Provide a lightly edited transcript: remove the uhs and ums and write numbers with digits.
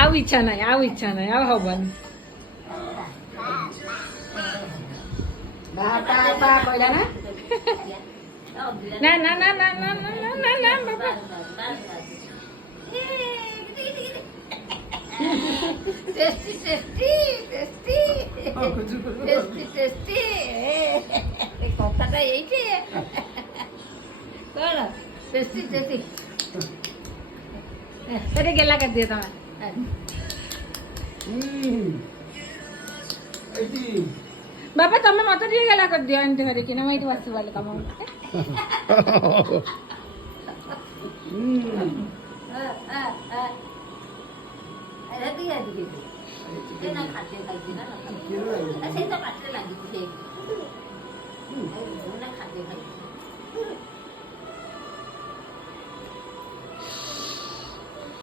ଆଉ ଇଚ୍ଛା ନାହିଁ, ଆଉ ଇଚ୍ଛା ନାହିଁ, ଆଉ ହବନି। ନା ନା ନା ନା ନା ନା ନା ନା ବାବା। Tasty tasty tasty tasty tasty কথাটা এইটি କଣ ଟେଷ୍ଟି ଟେଷ୍ଟି ସେଠି ଗେଲା କରିଦିଅ ତମେ। ବାପା ତମେ ମତେ ଟିକେ ଗେଲା କରିଦିଅ ଏମିତି କରିକିନା ମୁଁ ଏଇଠି ବସି ପାରିଲି ତମ ଖାଦ୍ୟ ଖାଇଛି ନା ସେଇ ତ ପାଟିରେ ଲାଗିଛି।